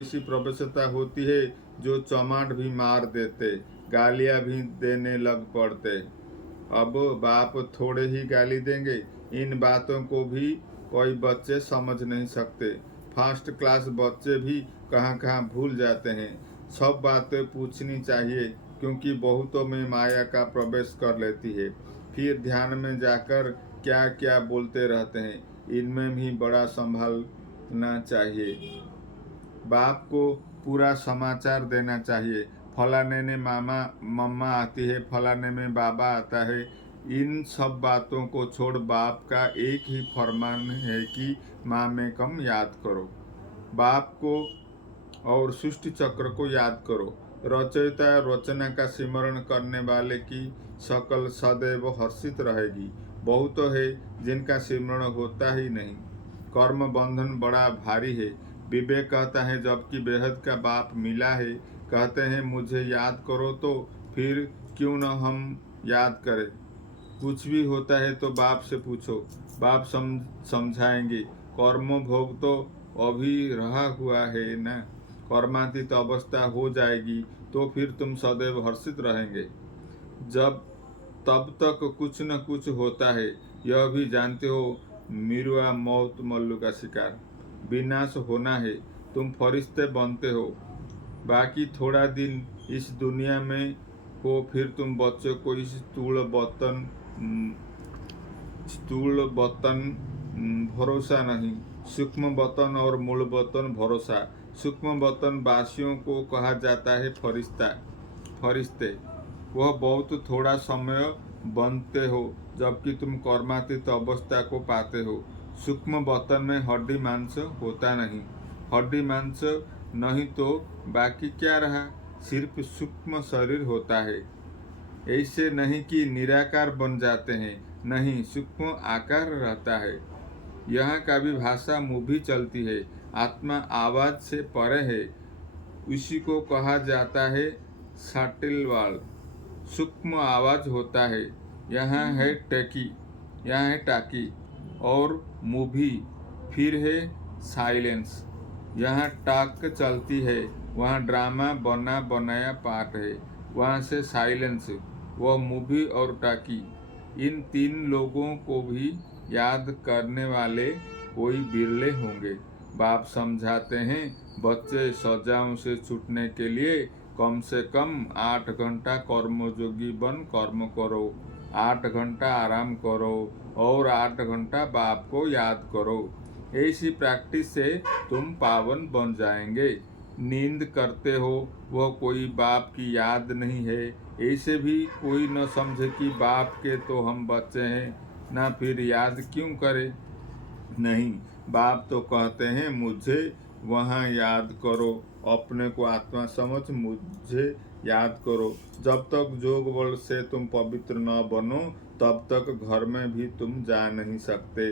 ऐसी प्रवेशता होती है जो चमाट भी मार देते, गालियां भी देने लग पड़ते। अब बाप थोड़े ही गाली देंगे, इन बातों को भी कोई बच्चे समझ नहीं सकते। फर्स्ट क्लास बच्चे भी कहाँ कहाँ भूल जाते हैं। सब बातें पूछनी चाहिए, क्योंकि बहुतों में माया का प्रवेश कर लेती है। फिर ध्यान में जाकर क्या क्या बोलते रहते हैं, इनमें भी बड़ा संभालना चाहिए। बाप को पूरा समाचार देना चाहिए। फलाने ने मामा मम्मा आती है, फलाने में बाबा आता है। इन सब बातों को छोड़ बाप का एक ही फरमान है कि माँ में कम याद करो। बाप को और सृष्टि चक्र को याद करो। रचयिता रचना का स्मरण करने वाले की शकल सदैव हर्षित रहेगी। बहुत है जिनका स्मरण होता ही नहीं। कर्म बंधन बड़ा भारी है। विवेक कहता है जबकि बेहद का बाप मिला है, कहते हैं मुझे याद करो, तो फिर क्यों न हम याद करें। कुछ भी होता है तो बाप से पूछो, बाप समझाएंगे। कर्म भोग तो अभी रहा हुआ है ना। कर्मातीत अवस्था हो जाएगी तो फिर तुम सदैव हर्षित रहेंगे। जब तब तक कुछ न कुछ होता है, यह भी जानते हो। मिरुआ मौत मल्लू का शिकार, विनाश होना है, तुम फरिश्ते बनते हो। बाकी थोड़ा दिन इस दुनिया में हो, फिर तुम बच्चों को इस स्थूल वतन भरोसा नहीं, सूक्ष्म वतन और मूल वतन भरोसा। सूक्ष्म वतन वासियों को कहा जाता है फरिश्ते। वह बहुत थोड़ा समय बनते हो, जबकि तुम कर्मातीत अवस्था को पाते हो। सूक्ष्म वतन में हड्डी मांस होता नहीं। हड्डी मांस नहीं तो बाकी क्या रहा, सिर्फ सूक्ष्म शरीर होता है। ऐसे नहीं कि निराकार बन जाते हैं, नहीं, सूक्ष्म आकार रहता है। यहाँ का भी भाषा मुँह चलती है। आत्मा आवाज से परे है, उसी को कहा जाता है सटिल। सूक्ष्म आवाज होता है। यहाँ है टाकी और मूवी, फिर है साइलेंस। यहाँ टाक चलती है, वहाँ ड्रामा बना बनाया पार्ट है। वहाँ से साइलेंस, वह मूवी और टाकी। इन तीन लोगों को भी याद करने वाले कोई बिरले होंगे। बाप समझाते हैं, बच्चे सजाओं से छूटने के लिए कम से कम 8 घंटा कर्मयोगी बन कर्म करो, 8 घंटा आराम करो और 8 घंटा बाप को याद करो। ऐसी प्रैक्टिस से तुम पावन बन जाएंगे। नींद करते हो, वह कोई बाप की याद नहीं है। ऐसे भी कोई न समझे कि बाप के तो हम बच्चे हैं ना, फिर याद क्यों करें। नहीं, बाप तो कहते हैं मुझे वहाँ याद करो, अपने को आत्मा समझ मुझे याद करो। जब तक जोग बल से तुम पवित्र न बनो, तब तक घर में भी तुम जा नहीं सकते।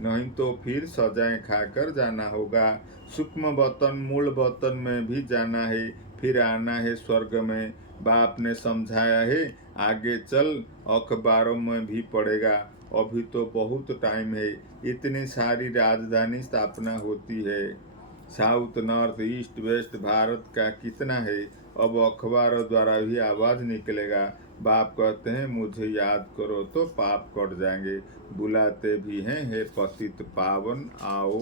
नहीं तो फिर सजाएं खाकर जाना होगा। सूक्ष्म वतन मूल वतन में भी जाना है, फिर आना है स्वर्ग में। बाप ने समझाया है, आगे चल अखबारों में भी पड़ेगा। अभी तो बहुत टाइम है। इतनी सारी राजधानी स्थापना होती है। South north east west Bharat का कितना है। अब अखबारों द्वारा भी आवाज निकलेगा। बाप कहते हैं मुझे याद करो तो पाप कट जाएंगे। बुलाते भी हैं, हे पतित पावन आओ।